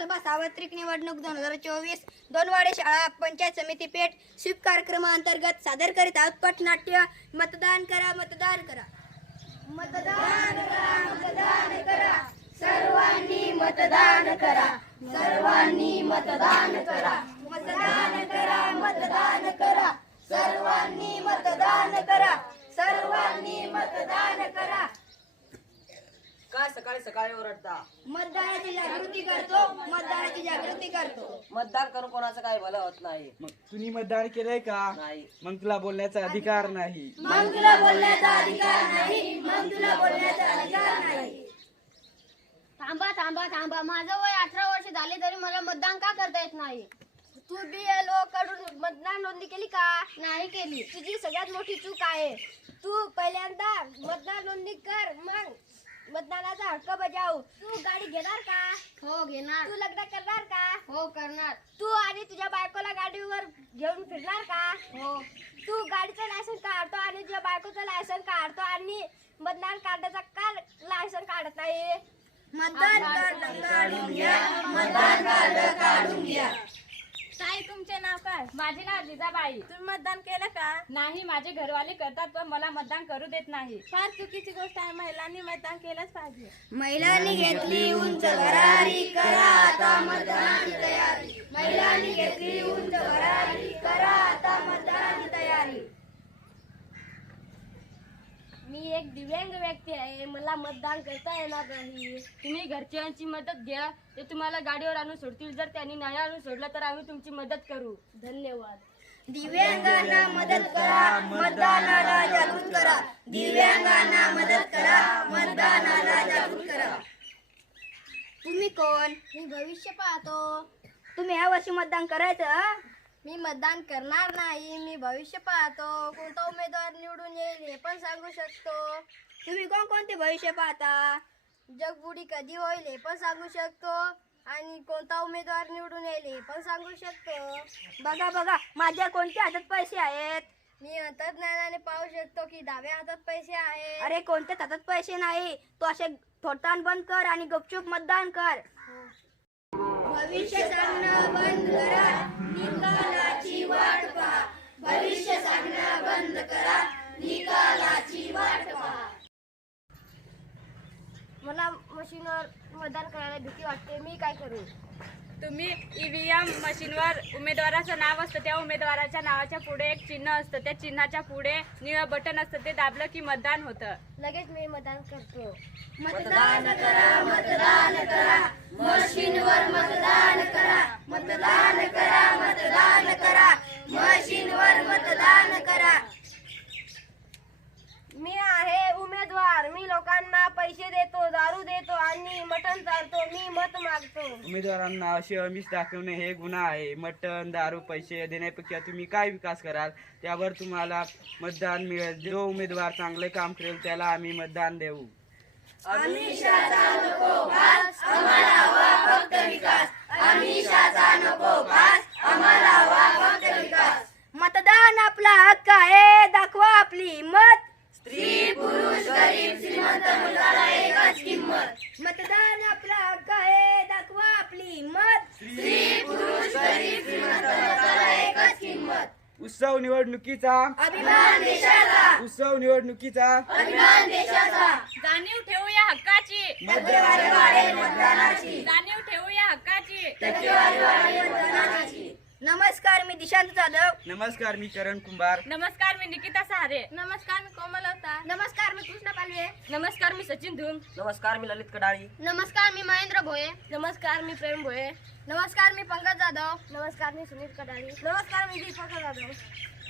लोकसभा सार्वत्रिक निवडणूक दोन हजार चोवीस दोनवाडे शाळा पंचायत समिती पेठ स्वीप कार्यक्रमाअंतर्गत सादर करीत आहोत. पटनाट्य मतदान करा मतदान करा. मतदान करा मतदान करा. सर्वांनी मतदान करा. सर्वांनी मतदान करा मतदान करा मतदान करा सर्वांनी मतदान करा सर्वांनी मतदान करा काय सकाळी सकाळी ओरडता? मतदानाची जागृती करतो मतदानाची जागृती करतो. मतदान करून कोणाचं काही भलं होत नाही. मग तुम्ही मतदान केलंय का? नाही. मग तुला बोलण्याचा अधिकार नाही. मग तुला बोलण्याचा अधिकार नाही. मग तुला बोलण्याचा अधिकार नाही. थांबा थांबा थांबा. माझं वय अठरा वर्ष झाले तरी मला मतदान का करता येत नाही? तू बी एल ओ कडून मतदान नोंदणी केली का? नाही केली. तुझी सगळ्यात मोठी चूक आहे. तू पहिल्यांदा मतदान नोंदणी कर मग मतदानाचा हक्क बजाव. तू गाडी घेणार का? हो घेणार. तू लग्न करणार का? हो करणार. तू आणि तुझ्या बायकोला गाडीवर घेऊन फिरणार का? हो. तू गाडीचं लायसन काढतो आणि तुझ्या बायकोचं लायसन काढतो आणि मतदान कार्डाचा का लायसन काढत नाही? मतदान कार्ड काढून घ्या. मतदान कार्ड काढून घ्या. काय? माझे नाव जिजाबाई. तुम्ही मतदान केलं का? नाही माझे घरवाले करतात पण मला मतदान करू देत नाही. फार चुकीची गोष्ट आहे. महिलांनी मतदान केलंच पाहिजे. महिलांनी घेतली उंच भरारी करा आता मतदानाची तयारी. महिलांनी घेतली उंच भरारी करा आता मतदानाची तयारी मी एक दिव्यांग व्यक्ती आहे. मला मतदान करता येणार नाही. तुम्ही घरच्यांची मदत घ्या. ते तुम्हाला गाडीवर आणून सोडतील. जर त्यांनी नाही आणून सोडलं तर आम्ही तुमची मदत करू. धन्यवाद. दिव्यांगांना मदत करा मतदानाला जागृत करा. दिव्यांगांना मदत करा मतदानाला जागृत करा. तुम्ही कोण? मी भविष्य पाहतो. तुम्ही या वर्षी मतदान करायचं हं? मी मतदान करणार नाही मी भविष्य पाहतो. कोणता उमेदवार निवडून येईल हे पण सांगू शकतो. तुम्ही कोण कोणते भविष्य पाहता? जगबुडी कधी होईल हे पण सांगू शकतो. आणि कोणता उमेदवार निवडून येईल हे पण सांगू शकतो. बघा बघा माझ्या कोणत्या हातात पैसे आहेत? मी अंतर्ज्ञानाने पाहू शकतो की डाव्या हातात पैसे आहेत. अरे कोणत्याच हातात पैसे नाही? तो असे थोटान बंद कर आणि गपचूप मतदान कर. भविष्य सांगणं बंद करा. निकालाची वाट पहा. भविष्य सांगणं बंद करा. निकालाची वाट पहा. मला मशीनवर मतदान करायला भीती वाटते. मी काय करू? तुम्ही ईव्हीएम मशीनवर उमेदवाराचं नाव असतं त्या उमेदवाराच्या नावाच्या पुढे एक चिन्ह असतं. त्या चिन्हाच्या पुढे निळं बटन असतं ते दाबलं की मतदान होतं. लगेच मी मतदान करतो. मतदान करा मतदान करा. मशीनवर मतदान करा मतदान करा मतदान करा मशीनवर मतदान करा मी आहे उमेदवार मी लोकांना पैसे देतो दारू देतो आणि मटण चालतो मी मत मागतो. उमेदवारांना असे अमिष दाखवणे हे गुन्हा आहे. मटण दारू पैसे देण्यापेक्षा तुम्ही काय विकास कराल? त्यावर तुम्हाला मतदान मिळेल. जो उमेदवार चांगले काम करेल त्याला आम्ही मतदान देऊ. मतदान आपला हक्क उत्सव निवडणुकीचा. अभिमान देशाचा. उत्सव निवडणुकीचा. अभिमान देशाचा. जाणीव ठेवूया हक्काची. टक्केवारी वाढेल मतदानाची. जाणीव ठेवूया हक्काची. टक्केवारी वाढेल मतदानाची नमस्कार मी दिशांत जाधव नमस्कार मी करण कुंभार नमस्कार मी निकिता सहारे नमस्कार मी कोमलता नमस्कार मी कृष्ण पालवे नमस्कार मी सचिन धूम नमस्कार मी ललित कडाळी नमस्कार मी महेंद्र भोये नमस्कार मी प्रेम भोये नमस्कार मी पंकज जाधव नमस्कार मी सुनील कडाळी नमस्कार मी दीपक जाधव